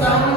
Some